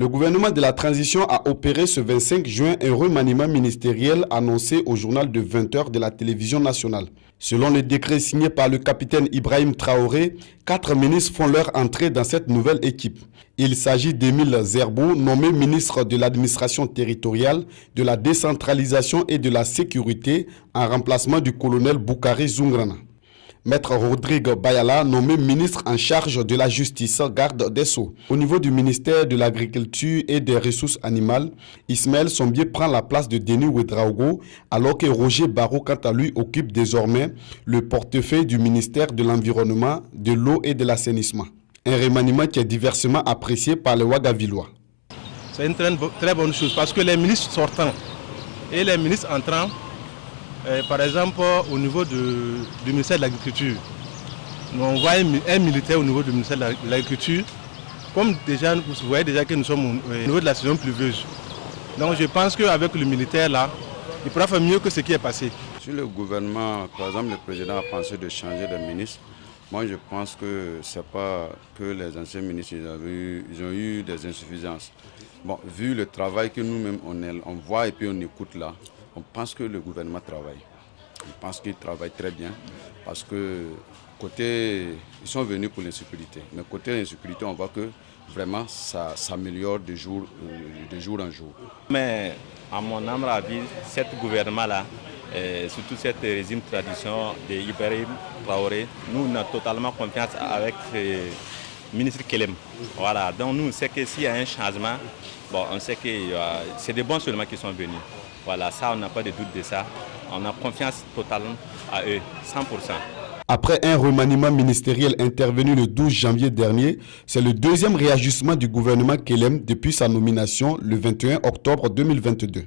Le gouvernement de la transition a opéré ce 25 juin un remaniement ministériel annoncé au journal de 20h de la télévision nationale. Selon le décret signé par le capitaine Ibrahim Traoré, 4 ministres font leur entrée dans cette nouvelle équipe. Il s'agit d'Émile Zerbo, nommé ministre de l'administration territoriale, de la décentralisation et de la sécurité en remplacement du colonel Boukari Zoungrana. Maître Rodrigue Bayala, nommé ministre en charge de la justice, garde des Sceaux. Au niveau du ministère de l'Agriculture et des Ressources animales, Ismaël Sombier prend la place de Denis Ouedraogo, alors que Roger Barrault, quant à lui, occupe désormais le portefeuille du ministère de l'Environnement, de l'Eau et de l'Assainissement. Un remaniement qui est diversement apprécié par les Ouagavillois. C'est une très bonne chose parce que les ministres sortants et les ministres entrants, par exemple, au niveau du ministère de l'Agriculture, on voit un militaire au niveau du ministère de l'Agriculture, comme déjà, vous voyez déjà que nous sommes au niveau de la saison pluvieuse. Donc je pense qu'avec le militaire là, il pourra faire mieux que ce qui est passé. Si le gouvernement, par exemple le président a pensé de changer de ministre, moi je pense que ce n'est pas que les anciens ministres ils ont eu des insuffisances. Bon, vu le travail que nous-mêmes on voit et puis on écoute là, on pense que le gouvernement travaille. On pense qu'il travaille très bien parce que côté, ils sont venus pour l'insécurité. Mais côté insécurité, on voit que vraiment ça s'améliore de jour en jour. Mais à mon humble avis, ce gouvernement-là, surtout cette régime tradition de Ibrahim Traoré, nous avons totalement confiance avec le ministre Kelem. Voilà, donc nous, on sait que s'il y a un changement, bon, on sait que c'est des bons seulement qui sont venus. Voilà, ça, on n'a pas de doute de ça. On a confiance totale à eux, 100%. Après un remaniement ministériel intervenu le 12 janvier dernier, c'est le deuxième réajustement du gouvernement Kelem depuis sa nomination le 21 octobre 2022.